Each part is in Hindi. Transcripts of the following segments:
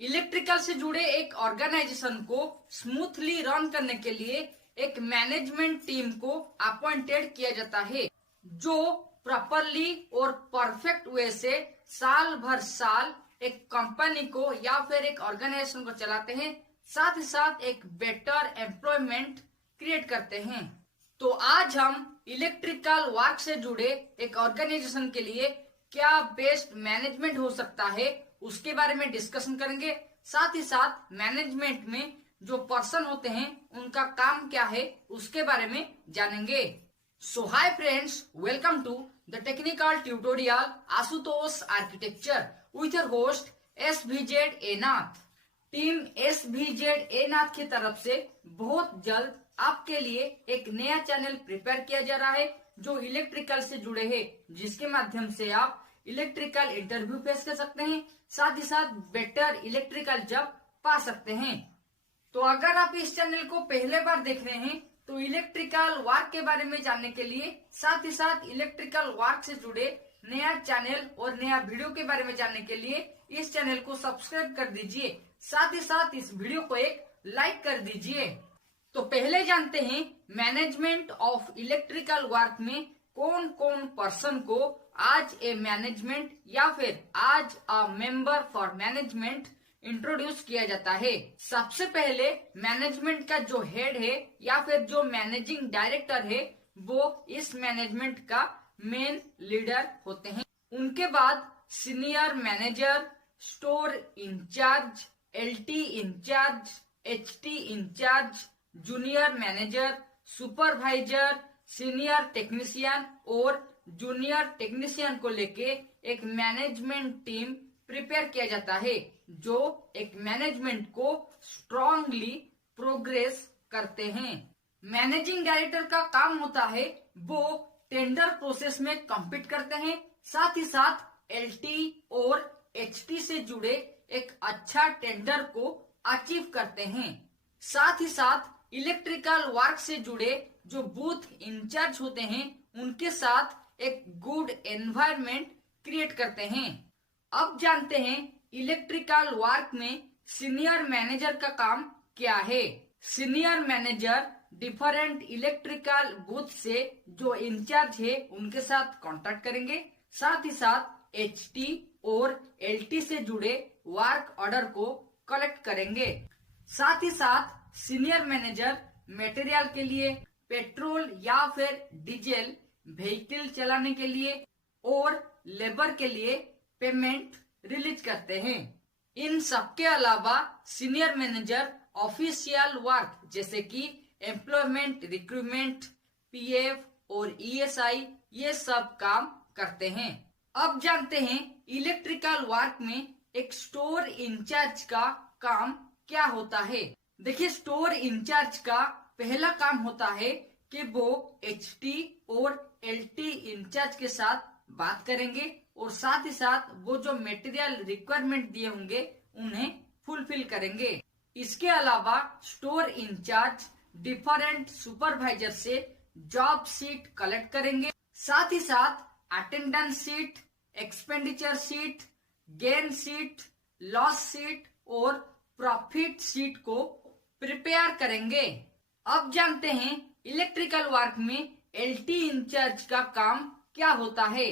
इलेक्ट्रिकल से जुड़े एक ऑर्गेनाइजेशन को स्मूथली रन करने के लिए एक मैनेजमेंट टीम को अपॉइंटेड किया जाता है, जो प्रॉपरली और परफेक्ट वे से साल भर साल एक कंपनी को या फिर एक ऑर्गेनाइजेशन को चलाते हैं, साथ ही साथ एक बेटर एम्प्लॉयमेंट क्रिएट करते हैं। तो आज हम इलेक्ट्रिकल वर्क से जुड़े एक ऑर्गेनाइजेशन के लिए क्या बेस्ट मैनेजमेंट हो सकता है उसके बारे में डिस्कशन करेंगे। साथ ही साथ मैनेजमेंट में जो पर्सन होते हैं उनका काम क्या है उसके बारे में जानेंगे। So hi friends, welcome to the technical tutorial Ashutosh architecture with your host SVZ A Nath. Team SVZ A Nath की तरफ से बहुत जल्द आपके लिए एक नया चैनल प्रिपेयर किया जा रहा है जो इलेक्ट्रिकल से जुड़े हैं, जिसके माध्यम से आप इलेक्ट्रिकल इंटरव्यू फेस कर सकते हैं, साथ ही साथ बेटर इलेक्ट्रिकल जॉब पा सकते हैं। तो अगर आप इस चैनल को पहले बार देख रहे हैं तो इलेक्ट्रिकल वर्क के बारे में जानने के लिए, साथ ही साथ इलेक्ट्रिकल वर्क से जुड़े नया चैनल और नया वीडियो के बारे में जानने के लिए इस चैनल को सब्सक्राइब कर दीजिए, साथ ही साथ इस वीडियो को एक लाइक कर दीजिए। तो पहले जानते हैं मैनेजमेंट ऑफ इलेक्ट्रिकल वर्क में कौन कौन पर्सन को आज ए मैनेजमेंट या फिर आज a member for management introduce किया जाता है। सबसे पहले मैनेजमेंट का जो हेड है या फिर जो मैनेजिंग डायरेक्टर है वो इस मैनेजमेंट का मेन लीडर होते हैं। उनके बाद senior manager, store incharge, LT incharge, HT incharge, junior manager, supervisor, senior technician और जूनियर टेक्नीशियन को लेके एक मैनेजमेंट टीम प्रिपेयर किया जाता है, जो एक मैनेजमेंट को स्ट्रांगली प्रोग्रेस करते हैं। मैनेजिंग डायरेक्टर का काम होता है वो टेंडर प्रोसेस में कम्पीट करते हैं, साथ ही साथ LT और HT से जुड़े एक अच्छा टेंडर को अचीव करते हैं। साथ ही साथ इलेक्ट्रिकल वर्क से जुड़े जो बूथ इंचार्ज होते हैं उनके साथ एक गुड एनवायरनमेंट क्रिएट करते हैं। अब जानते हैं इलेक्ट्रिकल वर्क में सीनियर मैनेजर का काम क्या है। Senior manager different electrical booth से जो इंचार्ज है उनके साथ कांटेक्ट करेंगे, साथ ही साथ HT और LT से जुड़े वर्क ऑर्डर को कलेक्ट करेंगे। साथ ही साथ सीनियर मैनेजर मटेरियल के लिए, पेट्रोल या फिर डीजल व्हीकल चलाने के लिए और लेबर के लिए पेमेंट रिलीज करते हैं। इन सब के अलावा सीनियर मैनेजर ऑफिशियल वर्क जैसे कि एम्प्लॉयमेंट, रिक्रूटमेंट, PF और ESI ये सब काम करते हैं। अब जानते हैं इलेक्ट्रिकल वर्क में एक स्टोर इंचार्ज का काम क्या होता है। देखिए, स्टोर इंचार्ज का पहला काम होता है कि वो HT और LT इंचार्ज के साथ बात करेंगे और साथ ही साथ वो जो मटेरियल रिक्वायरमेंट दिए होंगे उन्हें फुलफिल करेंगे। इसके अलावा स्टोर इंचार्ज डिफरेंट सुपरवाइजर से जॉब शीट कलेक्ट करेंगे, साथ ही साथ attendance sheet, expenditure sheet, gain sheet, loss sheet और प्रॉफिट शीट को प्रिपेयर करेंगे। अब जानते हैं इलेक्ट्रिकल वर्क में LT इंचार्ज का काम क्या होता है।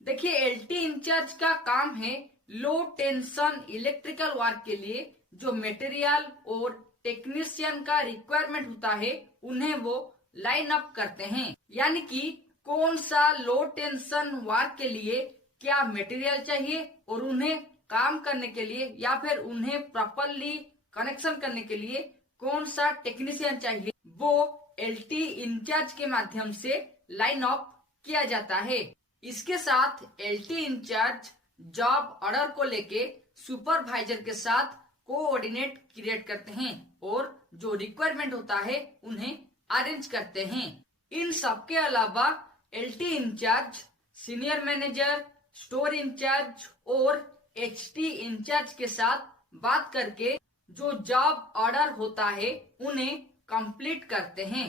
देखिए, LT इंचार्ज का काम है लो टेंशन इलेक्ट्रिकल वर्क के लिए जो मटेरियल और टेक्नीशियन का रिक्वायरमेंट होता है उन्हें वो लाइन अप करते हैं, यानी कि कौन सा लो टेंशन वर्क के लिए क्या मटेरियल चाहिए और उन्हें काम करने के लिए या फिर उन्हें प्रॉपरली कनेक्शन करने के लिए कौन सा टेक्नीशियन चाहिए, वो LT इंचार्ज के माध्यम से लाइन अप किया जाता है। इसके साथ LT इंचार्ज जॉब ऑर्डर को लेके सुपरवाइजर के साथ कोऑर्डिनेट क्रिएट करते हैं और जो रिक्वायरमेंट होता है उन्हें अरेंज करते हैं। इन सब के अलावा LT incharge senior manager, store incharge और HT इंचार्ज के साथ बात करके जो जॉब ऑर्डर होता है उन्हें कंप्लीट करते हैं।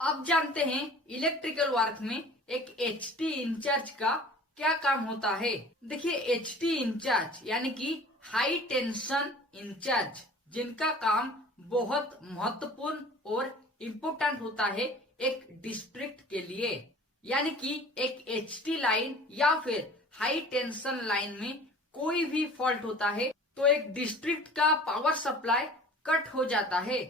अब जानते हैं इलेक्ट्रिकल वर्क में एक HT इंचार्ज का क्या काम होता है। देखिए, HT इंचार्ज यानी कि हाई टेंशन इंचार्ज, जिनका काम बहुत महत्वपूर्ण और इम्पोर्टेंट होता है एक डिस्ट्रिक्ट के लिए। यानी कि एक एचटी लाइन या फिर हाई टेंशन लाइन में कोई भी फॉल्ट होता है तो एक डिस्ट्रिक्ट का पावर सप्लाई कट हो जाता है।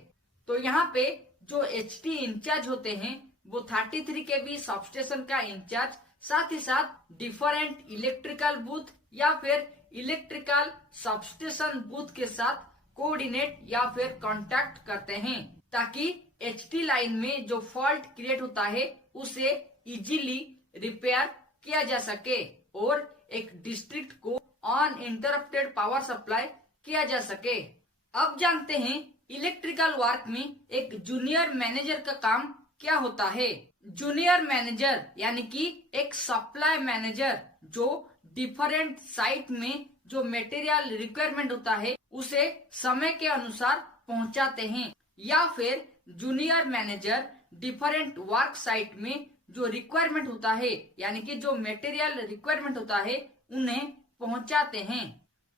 तो यहाँ पे जो एचटी इंचार्ज होते हैं वो 33 केवी सबस्टेशन का इंचार्ज, साथ ही साथ डिफरेंट इलेक्ट्रिकल बूथ या फिर इलेक्ट्रिकल सबस्टेशन बूथ के साथ कोऑर्डिनेट या फिर कांटेक्ट करते हैं, ताकि एचटी लाइन में जो फॉल्ट क्रिएट होता है उसे इजीली रिपेयर किया जा सके और एक डिस्ट्रिक्ट को अनइंटरप्टेड पावर सप्लाई किया जा सके। अब जानते हैं इलेक्ट्रिकल वर्क में एक जूनियर मैनेजर का काम क्या होता है। जूनियर मैनेजर यानी कि एक सप्लाई मैनेजर जो डिफरेंट साइट में जो मटेरियल रिक्वायरमेंट होता है उसे समय के अनुसार पहुंचाते हैं, या फिर junior manager different work site में जो रिक्वायरमेंट होता है यानी कि जो मटेरियल रिक्वायरमेंट होता है उन्हें पहुंचाते हैं।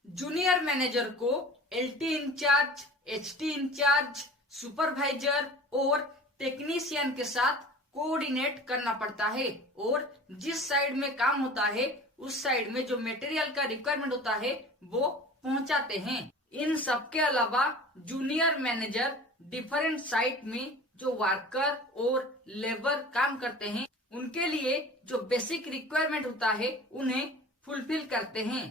जूनियर मैनेजर को LT incharge, HT incharge, supervisor और टेक्नीशियन के साथ कोऑर्डिनेट करना पड़ता है और जिस साइड में काम होता है उस साइड में जो मटेरियल का रिक्वायरमेंट होता है वो पहुंचाते हैं। इन सब के अलावा जूनियर मैनेजर डिफरेंट साइट में जो वर्कर और लेबर काम करते हैं उनके लिए जो बेसिक रिक्वायरमेंट होता है उन्हें फुलफिल करते हैं।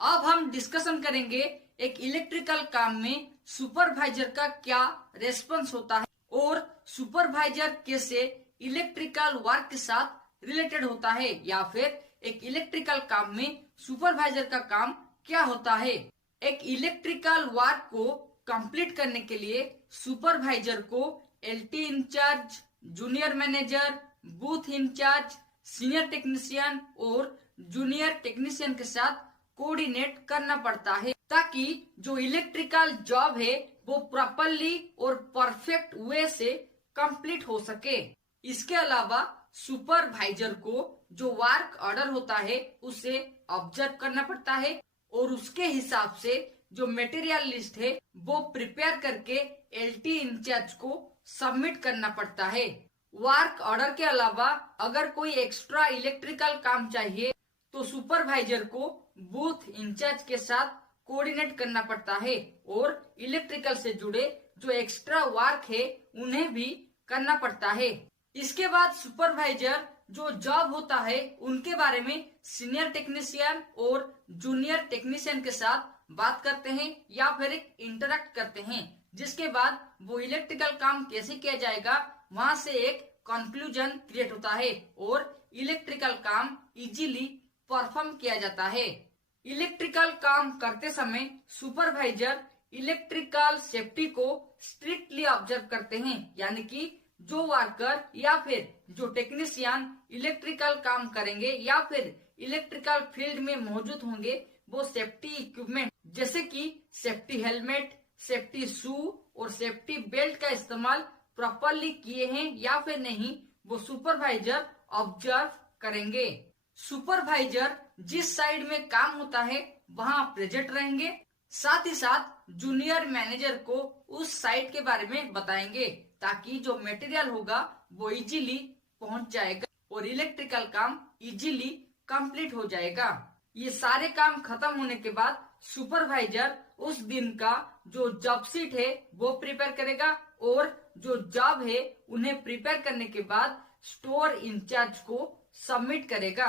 अब हम डिस्कशन करेंगे एक इलेक्ट्रिकल काम में सुपरवाइजर का क्या रेस्पॉन्स होता है और सुपरवाइजर कैसे इलेक्ट्रिकल वर्क के साथ रिलेटेड होता है, या फिर एक इलेक्ट्रिकल काम में सुपरवाइजर का काम क्या होता है। एक इलेक्ट्रिकल वर्क को कंप्लीट करने के लिए सुपरवाइजर को LT incharge, junior manager, booth incharge, senior technician और जूनियर टेक्नीशियन के साथ कोऑर्डिनेट करना पड़ता है, ताकि जो इलेक्ट्रिकल जॉब है वो प्रॉपरली और परफेक्ट वे से कंप्लीट हो सके। इसके अलावा सुपरवाइजर को जो वर्क ऑर्डर होता है उसे ऑब्जर्व करना पड़ता है और उसके हिसाब से जो मटेरियल लिस्ट है वो प्रिपेयर करके एलटी इंचार्ज को सबमिट करना पड़ता है। वर्क ऑर्डर के अलावा अगर कोई एक्स्ट्रा इलेक्ट्रिकल काम चाहिए तो सुपरवाइजर को बूथ इंचार्ज के साथ कोऑर्डिनेट करना पड़ता है और इलेक्ट्रिकल से जुड़े जो एक्स्ट्रा वर्क है उन्हें भी करना पड़ता है। इसके बाद सुपरवाइजर जो जॉब होता है उनके बारे में सीनियर टेक्नीशियन और जूनियर टेक्नीशियन के साथ बात करते हैं या फिर एक इंटरेक्ट करते हैं, जिसके बाद वो इलेक्ट्रिकल काम कैसे किया जाएगा वहां से एक कंक्लूजन क्रिएट होता है और इलेक्ट्रिकल काम इजीली परफॉर्म किया जाता है। इलेक्ट्रिकल काम करते समय सुपरवाइजर इलेक्ट्रिकल सेफ्टी को स्ट्रिक्टली ऑब्जर्व करते हैं, यानी कि जो वर्कर या फिर जो टेक्नीशियन इलेक्ट्रिकल काम करेंगे या फिर इलेक्ट्रिकल फील्ड में मौजूद होंगे वो सेफ्टी इक्विपमेंट जैसे कि सेफ्टी हेलमेट, सेफ्टी शू और सेफ्टी बेल्ट का इस्तेमाल प्रॉपरली किए हैं या फिर नहीं वो सुपरवाइजर ऑब्जर्व करेंगे। सुपरवाइजर जिस साइड में काम होता है वहां प्रेजेंट रहेंगे, साथ ही साथ जूनियर मैनेजर को उस साइट के बारे में बताएंगे ताकि जो मटेरियल होगा वो इजीली पहुंच जाएगा और इलेक्ट्रिकल काम इजीली कंप्लीट हो जाएगा। ये सारे काम खत्म होने के बाद सुपरवाइजर उस दिन का जो जॉब शीट है वो प्रिपेयर करेगा और जो जॉब है उन्हें प्रिपेयर करने के बाद स्टोर इंचार्ज को सबमिट करेगा।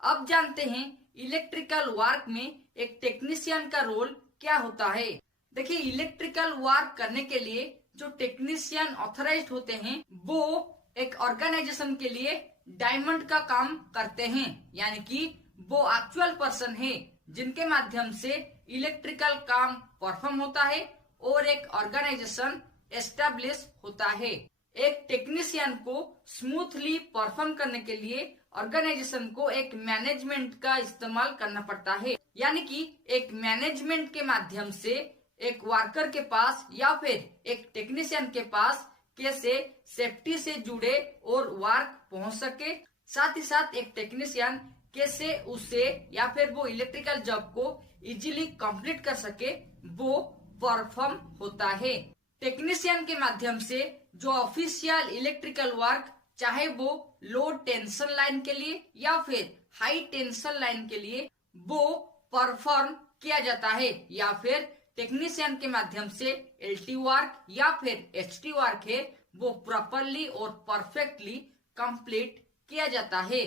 अब जानते हैं इलेक्ट्रिकल वर्क में एक टेक्नीशियन का रोल क्या होता है। देखिए, इलेक्ट्रिकल वर्क करने के लिए जो टेक्नीशियन ऑथराइज्ड होते हैं वो एक ऑर्गेनाइजेशन के लिए डायमंड का काम करते हैं, यानी कि वो एक्चुअल पर्सन है जिनके माध्यम से इलेक्ट्रिकल काम परफॉर्म होता है और एक ऑर्गेनाइजेशन एस्टेब्लिश होता है। एक टेक्नीशियन को स्मूथली परफॉर्म करने के लिए ऑर्गेनाइजेशन को एक मैनेजमेंट का इस्तेमाल करना पड़ता है, यानी कि एक मैनेजमेंट के माध्यम से एक वर्कर के पास या फिर एक टेक्नीशियन के पास कैसे सेफ्टी से जुड़े और वर्क पहुंच सके, साथ ही साथ एक टेक्नीशियन कैसे उसे या फिर वो इलेक्ट्रिकल जॉब को इजीली कंप्लीट कर सके वो परफॉर्म होता है। टेक्नीशियन के माध्यम से जो ऑफिशियल इलेक्ट्रिकल वर्क, चाहे वो लो टेंशन लाइन के लिए या फिर हाई टेंशन लाइन के लिए, वो परफॉर्म किया जाता है, या फिर टेक्नीशियन के माध्यम से एलटी वर्क या फिर एचटी वर्क है वो प्रॉपरली और परफेक्टली कंप्लीट किया जाता है।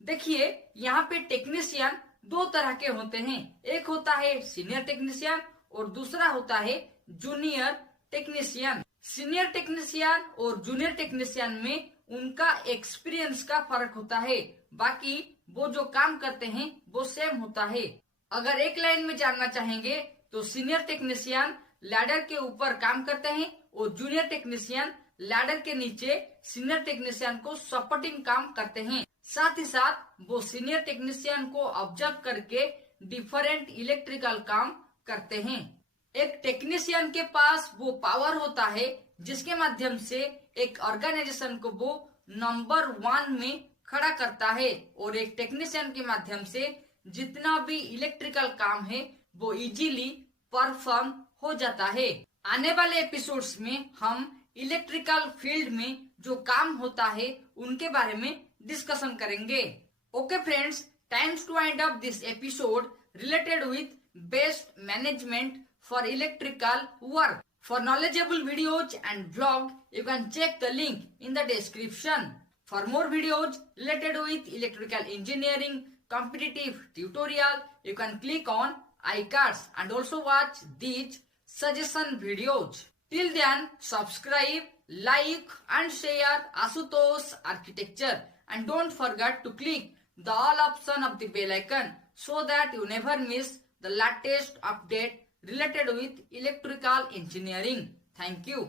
देखिए यहाँ पे टेक्नीशियन दो तरह के होते हैं, एक होता है सीनियर टेक्नीशियन और दूसरा होता है जूनियर टेक्नीशियन। सीनियर टेक्नीशियन और जूनियर टेक्नीशियन में उनका एक्सपीरियंस का फर्क होता है, बाकी वो जो काम करते हैं वो सेम होता है। अगर एक लाइन में जानना चाहेंगे तो सीनियर टेक्नीशियन लैडर के ऊपर काम करते हैं और जूनियर टेक्नीशियन लैडर के नीचे सीनियर टेक्नीशियन को सपोर्टिंग काम करते हैं। साथ ही साथ वो सीनियर टेक्नीशियन को ऑब्जर्व करके डिफरेंट इलेक्ट्रिकल काम करते हैं। एक टेक्नीशियन के पास वो पावर होता है जिसके माध्यम से एक ऑर्गेनाइजेशन को वो नंबर 1 में खड़ा करता है, और एक टेक्नीशियन के माध्यम से जितना भी इलेक्ट्रिकल काम है वो इजीली परफॉर्म हो जाता है। आने वाले एपिसोड्स में हम इलेक्ट्रिकल फील्ड में जो काम होता है उनके बारे में डिस्कशन करेंगे। Okay friends, times to wind up this episode related with best management for electrical work. For knowledgeable videos and vlog, you can check the link in the description. For more videos related with electrical engineering, competitive tutorial, you can click on iCards and also watch these suggestion videos. Till then, subscribe, like and share Asutosh Architecture, and don't forget to click the all option of the bell icon so that you never miss the latest update related with electrical engineering. Thank you.